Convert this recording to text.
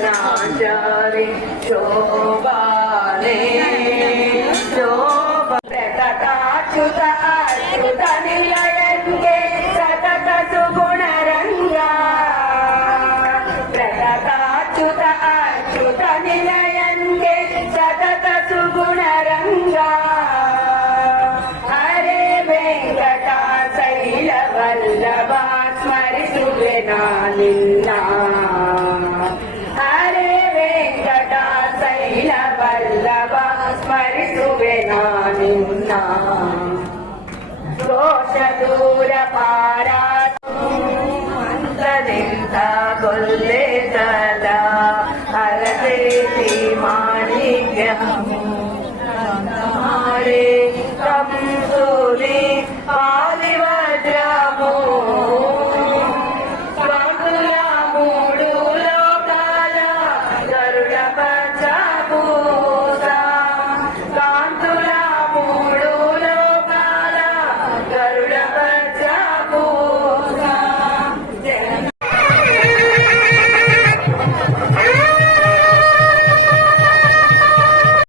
वनाचारि शोभाने शोभ्रतताच्युत अच्युत निलयन्ते सतत सुगुणरङ्गा प्रतताच्युत अच्युत निलयन्ते सतत सुगुणरङ्गा हरे वेङ्कटाचलवल्लभा स्मरिसुवेना निन्ना हरे वेङ्कटाचलवल्लभा स्मरिसुवेना निन्ना दोषदूरपारा ಅಂತದಿಂದ ಕೊಲ್ಲೆ